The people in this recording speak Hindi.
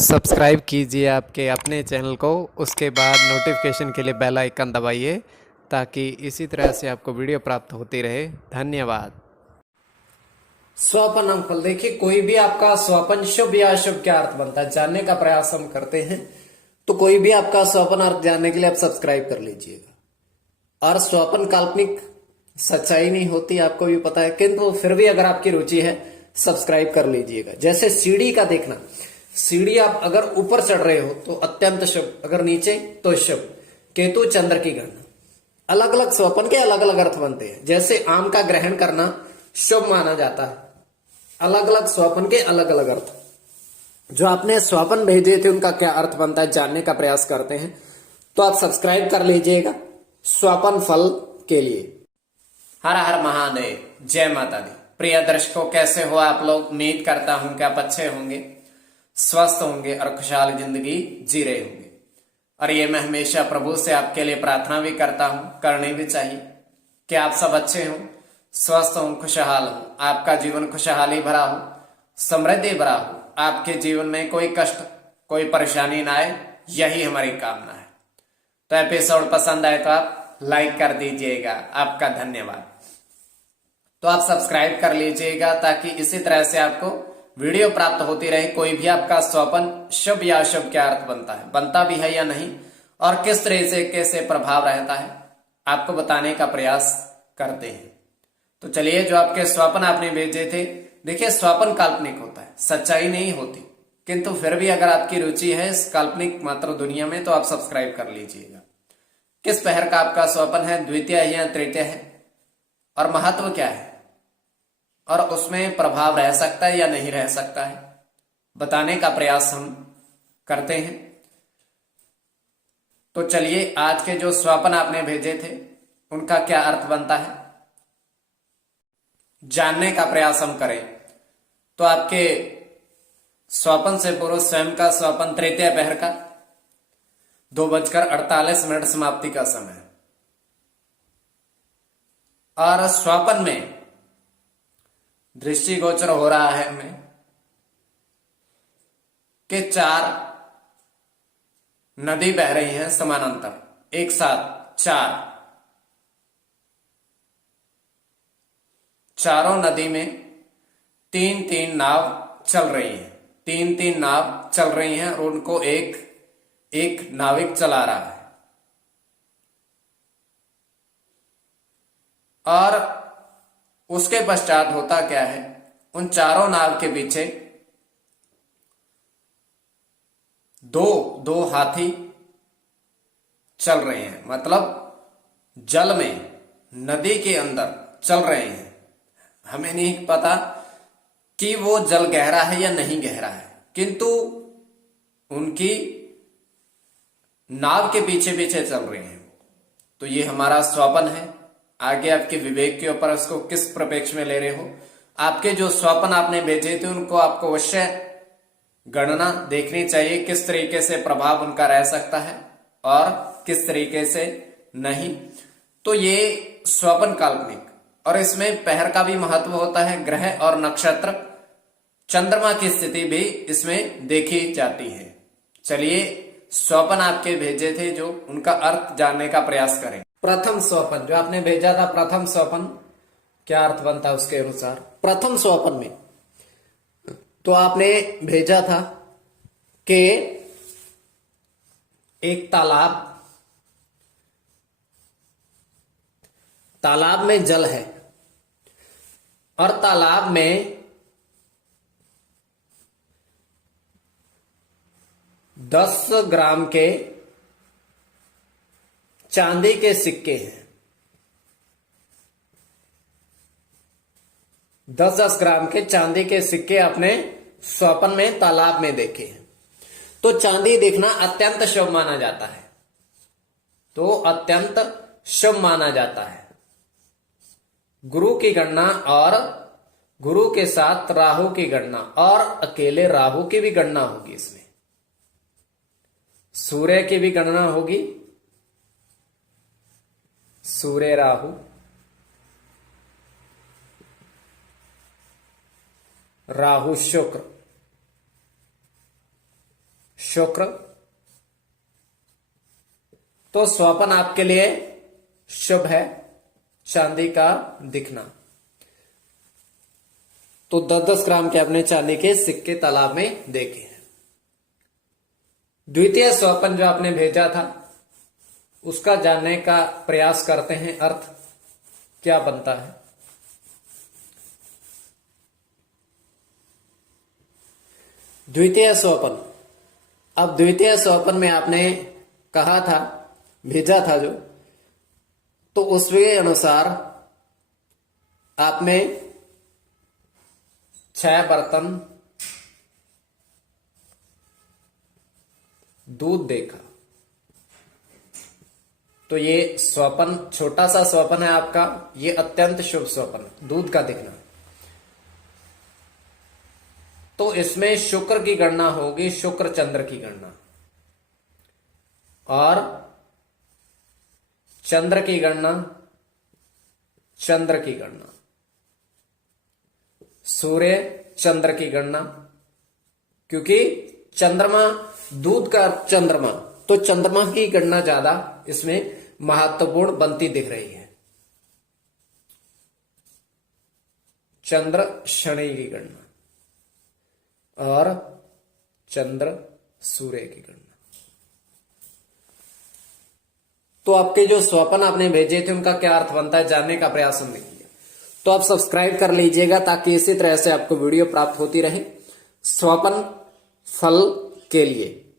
सब्सक्राइब कीजिए आपके अपने चैनल को, उसके बाद नोटिफिकेशन के लिए बेल आइकन दबाइए ताकि इसी तरह से आपको वीडियो प्राप्त होती रहे। धन्यवाद। स्वपन अंकफल देखिए, कोई भी आपका स्वपन शुभ या अशुभ क्या अर्थ बनता है जानने का प्रयास हम करते हैं। तो कोई भी आपका स्वपन अर्थ जानने के लिए आप सब्सक्राइब कर लीजिएगा। और स्वपन काल्पनिक सच्चाई नहीं होती, आपको भी पता है, किंतु फिर भी अगर आपकी रुचि है सब्सक्राइब कर लीजिएगा। जैसे सीढ़ी का देखना, सीढ़ी आप अगर ऊपर चढ़ रहे हो तो अत्यंत शुभ, अगर नीचे तो शुभ। केतु चंद्र की गणना, अलग अलग स्वपन के अलग अलग अर्थ बनते हैं। जैसे आम का ग्रहण करना शुभ माना जाता है, अलग अलग स्वपन के अलग अलग अर्थ। जो आपने स्वपन भेजे थे उनका क्या अर्थ बनता है जानने का प्रयास करते हैं, तो आप सब्सक्राइब कर लीजिएगा स्वपन फल के लिए। हर हर महादेव, जय माता दी। प्रिय दर्शकों, कैसे हो आप लोग? उम्मीद करता हूं कि आप अच्छे होंगे, स्वस्थ होंगे और खुशहाल जिंदगी जी रहे होंगे। और ये मैं हमेशा प्रभु से आपके लिए प्रार्थना भी करता हूं, करनी भी चाहिए कि आप सब अच्छे हों, स्वस्थ हों, खुशहाल हो, आपका जीवन खुशहाली भरा हो, समृद्धि भरा हो, आपके जीवन में कोई कष्ट कोई परेशानी ना आए, यही हमारी कामना है। तो एपिसोड पसंद आए तो आप लाइक कर दीजिएगा, आपका धन्यवाद। तो आप सब्सक्राइब कर लीजिएगा ताकि इसी तरह से आपको वीडियो प्राप्त होती रहे। कोई भी आपका स्वपन शुभ या अशुभ क्या अर्थ बनता भी है या नहीं, और किस तरह से कैसे प्रभाव रहता है, आपको बताने का प्रयास करते हैं। तो चलिए, जो आपके स्वप्न आपने भेजे थे, देखिए स्वप्न काल्पनिक होता है, सच्चाई नहीं होती, किंतु फिर भी अगर आपकी रुचि है इस काल्पनिक मात्र दुनिया में तो आप सब्सक्राइब कर लीजिएगा। किस पहर का आपका स्वप्न है, द्वितीय है या तृतीय है, और महत्व क्या है, और उसमें प्रभाव रह सकता है या नहीं रह सकता है, बताने का प्रयास हम करते हैं। तो चलिए, आज के जो स्वप्न आपने भेजे थे उनका क्या अर्थ बनता है जानने का प्रयास हम करें। तो आपके स्वप्न से पूर्व स्वयं का स्वप्न तृतीय पहर का 2:48 समाप्ति का समय, और स्वप्न में दृष्टिगोचर हो रहा है हमें कि 4 नदी बह रही हैं समानांतर, एक साथ 4, चारों नदी में 3-3 नाव चल रही हैं, 3-3 नाव चल रही हैं, और उनको एक एक नाविक चला रहा है। और उसके पश्चात होता क्या है, उन चारों नाव के पीछे दो दो हाथी चल रहे हैं, मतलब जल में, नदी के अंदर चल रहे हैं। हमें नहीं पता कि वो जल गहरा है या नहीं गहरा है, किंतु उनकी नाव के पीछे पीछे चल रहे हैं। तो ये हमारा स्वप्न है। आगे आपके विवेक के ऊपर उसको किस प्रपेक्ष में ले रहे हो। आपके जो स्वप्न आपने भेजे थे उनको आपको अवश्य गणना देखनी चाहिए, किस तरीके से प्रभाव उनका रह सकता है और किस तरीके से नहीं। तो ये स्वप्न काल्पनिक, और इसमें पहर का भी महत्व होता है, ग्रह और नक्षत्र, चंद्रमा की स्थिति भी इसमें देखी जाती है। चलिए, स्वप्न आपके भेजे थे जो, उनका अर्थ जानने का प्रयास करें। प्रथम स्वपन जो आपने भेजा था, प्रथम स्वपन क्या अर्थ बनता है उसके अनुसार। प्रथम स्वपन में तो आपने भेजा था कि एक तालाब में जल है, और तालाब में 10 ग्राम के चांदी के सिक्के हैं। 10-10 ग्राम के चांदी के सिक्के आपने स्वप्न में तालाब में देखे हैं। तो चांदी देखना अत्यंत शुभ माना जाता है, तो अत्यंत शुभ माना जाता है। गुरु की गणना, और गुरु के साथ राहु की गणना, और अकेले राहु की भी गणना होगी इसमें, सूर्य की भी गणना होगी, सूर्य राहु, राहु शुक्र, शुक्र। तो स्वप्न आपके लिए शुभ है, चांदी का दिखना। तो 10-10 ग्राम के अपने चांदी के सिक्के तालाब में देखे हैं। द्वितीय स्वप्न जो आपने भेजा था उसका जानने का प्रयास करते हैं, अर्थ क्या बनता है। द्वितीय स्वप्न, अब द्वितीय स्वप्न में आपने कहा था, भेजा था जो, तो उसके अनुसार आपने 6 बर्तन दूध देखा। तो ये स्वप्न छोटा सा स्वप्न है आपका, ये अत्यंत शुभ स्वप्न, दूध का दिखना। तो इसमें शुक्र की गणना होगी, शुक्र चंद्र की गणना, और चंद्र की गणना, चंद्र की गणना, सूर्य चंद्र की गणना, क्योंकि चंद्रमा दूध का चंद्रमा, तो चंद्रमा की गणना ज्यादा इसमें महत्वपूर्ण बनती दिख रही है। चंद्र शनि की गणना और चंद्र सूर्य की गणना। तो आपके जो स्वप्न आपने भेजे थे उनका क्या अर्थ बनता है जानने का प्रयास हम देखेंगे। तो आप सब्सक्राइब कर लीजिएगा ताकि इसी तरह से आपको वीडियो प्राप्त होती रहे स्वप्न फल के लिए।